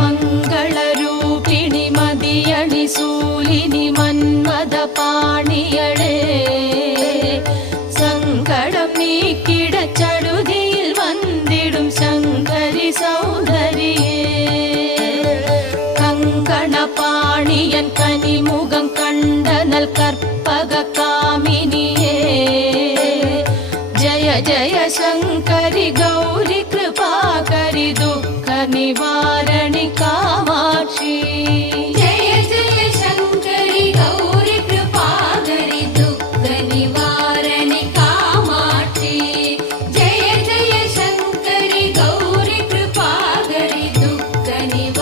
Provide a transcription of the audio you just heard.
மங்களரூபிணி மதியணி சூலினி மன்மத பாணியளே சங்கடம் நீக்கிட சடுதியில் வந்திடும் சங்கரி சௌந்தரியே கங்கண பாணியன் கனிமுகம் கண்டனல் கற்பக காமினியே जय जय शंकरि गौरी कृपाकरि दुःख निवारणि कामाक्षी जय जय शंकरि गौरी कृपाकरि दुःख निवारणि कामाक्षी जय जय शंकरि गौरी कृपाकरि दुःख निवारणि